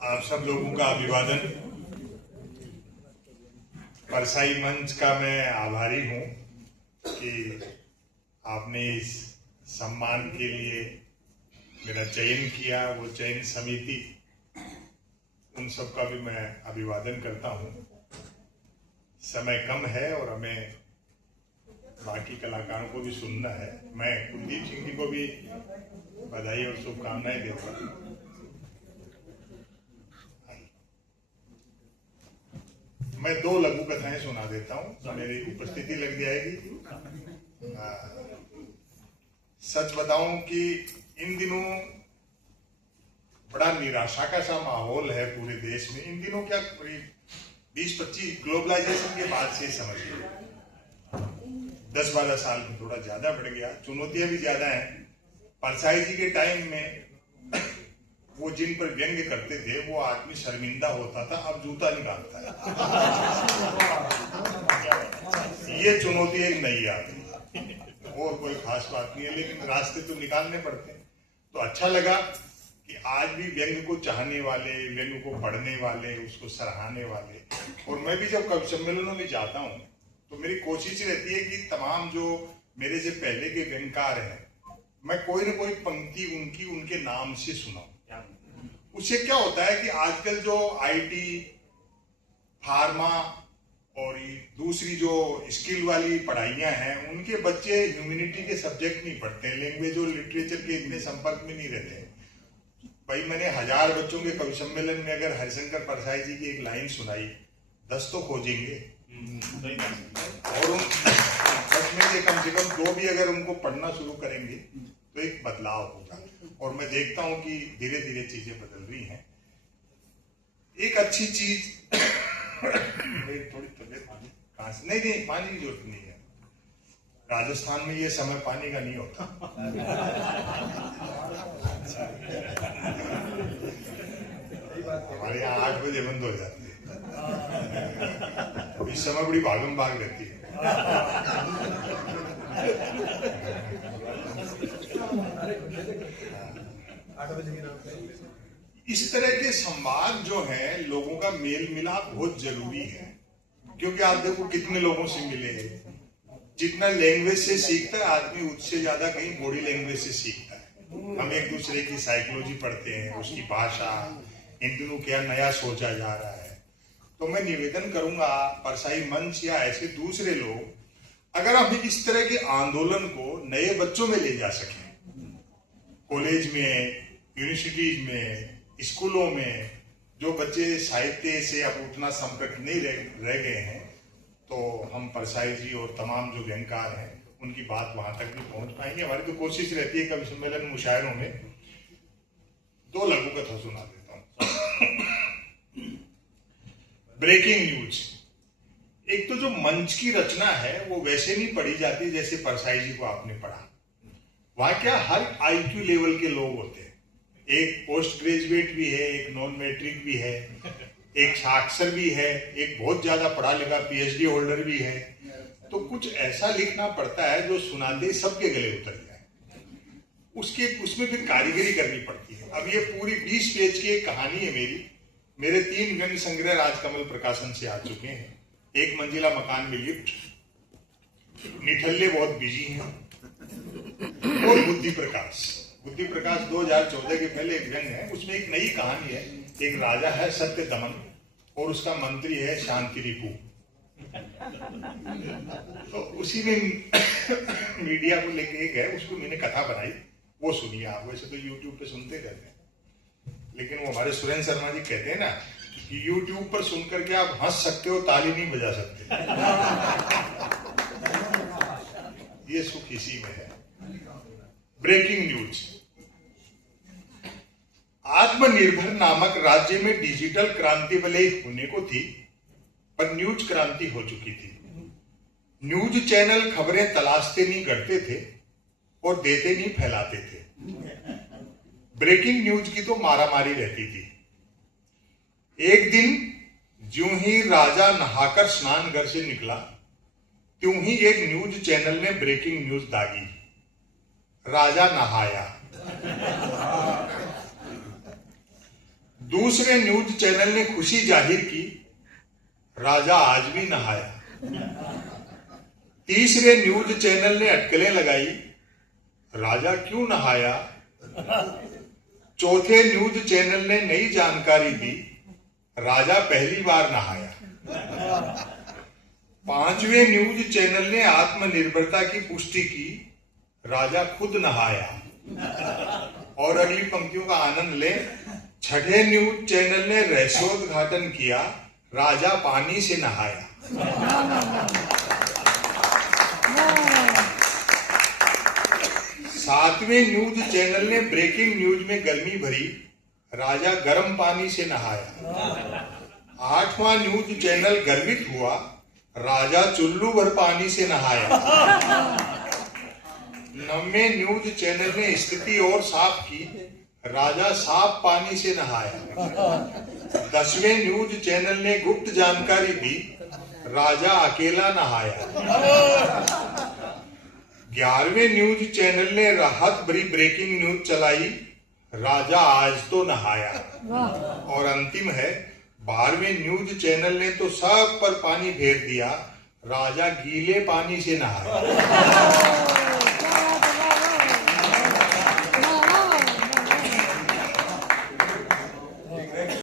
आप सब लोगों का अभिवादन। परसाई मंच का मैं आभारी हूं कि आपने इस सम्मान के लिए मेरा चयन किया। वो चयन समिति, उन सब का भी मैं अभिवादन करता हूं। समय कम है और हमें बाकी कलाकारों को भी सुनना है। मैं कुलदीप सिंह जी को भी बधाई और शुभकामनाएं देता हूं। मैं 2 लघु कथाएं सुना देता हूं, मेरी उपस्थिति लग जाएगी। सच बताऊं कि इन दिनों बड़ा निराशा का सा माहौल है पूरे देश में। इन दिनों क्या करीब 20-25 ग्लोबलाइजेशन के बाद से समझिए 10-12 साल में थोड़ा ज्यादा बढ़ गया। चुनौतियां भी ज्यादा हैं। परसाई जी के टाइम में वो जिन पर व्यंग्य करते थे वो आदमी शर्मिंदा होता था, अब जूता निकालता है। ये चुनौती एक नई आ गई और कोई खास बात नहीं है, लेकिन रास्ते तो निकालने पड़ते हैं। तो अच्छा लगा कि आज भी व्यंग्य को चाहने वाले, व्यंग्य को पढ़ने वाले, उसको सराहने वाले। और मैं भी जब कवि सम्मेलनों में जाता हूँ तो मेरी कोशिश रहती है कि तमाम जो मेरे से पहले के व्यंग्यकार हैं, मैं कोई ना कोई पंक्ति उनकी उनके नाम से सुनाऊं। उससे क्या होता है कि आजकल जो आईटी, फार्मा और दूसरी जो स्किल वाली पढ़ाइयां हैं, उनके बच्चे ह्यूमैनिटी के सब्जेक्ट नहीं पढ़ते, लैंग्वेज और लिटरेचर के इतने संपर्क में नहीं रहते। भाई मैंने 1000 बच्चों के कवि सम्मेलन में अगर हरिशंकर परसाई जी की एक लाइन सुनाई, 10 तो खोजेंगे और उन 10 में से कम 2 भी अगर उनको पढ़ना शुरू करेंगे तो एक बदलाव होगा। और मैं देखता हूं कि धीरे धीरे चीजें बदल रही हैं। एक अच्छी चीज मेरी थोड़ी तबियत कहां से नहीं, पानी की जरूरत नहीं है। राजस्थान में ये समय पानी का नहीं होता। हमारे यहाँ 8 बजे बंद हो जाती है। इस समय बड़ी भागम भाग रहती है। इस तरह के संवाद जो है, लोगों का मेल मिलाप बहुत जरूरी है। क्योंकि आप देखो कितने लोगों से मिले हैं। जितना लैंग्वेज से सीखता है आदमी, उससे ज्यादा कहीं बॉडी लैंग्वेज से सीखता है। हम एक दूसरे की साइकोलॉजी पढ़ते हैं, उसकी भाषा, इन दिनों क्या नया सोचा जा रहा है। तो मैं निवेदन करूंगा परसाई मंच या ऐसे दूसरे लोग, अगर हम इस तरह के आंदोलन को नए बच्चों में ले जा सकें, कॉलेज में, यूनिवर्सिटीज में, स्कूलों में, जो बच्चे साहित्य से अब उतना संपर्क नहीं रह गए हैं, तो हम परसाई जी और तमाम जो व्यंग्यकार हैं उनकी बात वहां तक भी पहुंच पाएंगे। हमारी तो कोशिश रहती है कवि सम्मेलन मुशायरों में 2 लघु कथा सुना देता हूं। Breaking news. एक तो जो मंच की रचना है वो वैसे नहीं पढ़ी जाती जैसे परसाई जी को आपने पढ़ा। वहां क्या हर IQ लेवल के लोग होते हैं। एक पोस्ट ग्रेजुएट भी है, एक नॉन मैट्रिक भी है, एक साक्षर भी है, एक बहुत ज्यादा पढ़ा लिखा PhD होल्डर भी है। तो कुछ ऐसा लिखना पड़ता है जो सुनाते सबके गले उतर जाए। उसमें फिर कारीगरी करनी पड़ती है। अब ये पूरी 20 पेज की एक कहानी है मेरे 3 व्यंग्य संग्रह राजकमल प्रकाशन से आ चुके हैं। 1 मंजिला मकान में लिफ्ट, निठल्ले बहुत बिजी हैं और बुद्धि प्रकाश 2014 के पहले एक व्यंग्य है। उसमें एक नई कहानी है। एक राजा है सत्य दमन और उसका मंत्री है शांति रिपू। तो उसी में मीडिया को लेके एक है, उसको मैंने कथा बनाई, वो सुनिए आप। वैसे तो YouTube पे सुनते रहते हैं, लेकिन वो हमारे सुरेंद्र शर्मा जी कहते हैं ना कि YouTube पर सुनकर के आप हंस सकते हो, ताली नहीं बजा सकते। ये सुख इसी में है। Breaking news. आत्मनिर्भर नामक राज्य में डिजिटल क्रांति भले होने को थी, पर न्यूज क्रांति हो चुकी थी। न्यूज चैनल खबरें तलाशते नहीं गढ़ते थे और देते नहीं फैलाते थे। ब्रेकिंग न्यूज की तो मारामारी रहती थी। एक दिन ज्यों ही राजा नहाकर स्नान घर से निकला, त्यों ही एक न्यूज चैनल ने ब्रेकिंग न्यूज दागी। राजा नहाया। दूसरे न्यूज चैनल ने खुशी जाहिर की, राजा आज भी नहाया। तीसरे न्यूज चैनल ने अटकलें लगाई, राजा क्यों नहाया। चौथे न्यूज चैनल ने नई जानकारी दी, राजा पहली बार नहाया। पांचवें न्यूज चैनल ने आत्मनिर्भरता की पुष्टि की, राजा खुद नहाया। और अगली पंक्तियों का आनंद ले। छठे न्यूज चैनल ने रहस्योद्घाटन किया, राजा पानी से नहाया। सातवें न्यूज चैनल ने ब्रेकिंग न्यूज में गर्मी भरी, राजा गर्म पानी से नहाया। आठवां न्यूज चैनल गर्वित हुआ, राजा चुल्लू भर पानी से नहाया। 9वें न्यूज चैनल ने स्थिति और साफ की, राजा साफ पानी से नहाया। 10वें न्यूज चैनल ने गुप्त जानकारी दी, राजा अकेला नहाया। 11वें न्यूज चैनल ने राहत भरी ब्रेकिंग न्यूज चलाई, राजा आज तो नहाया। और अंतिम है 12वें न्यूज चैनल ने तो सब पर पानी फेर दिया, राजा गीले पानी से नहाया।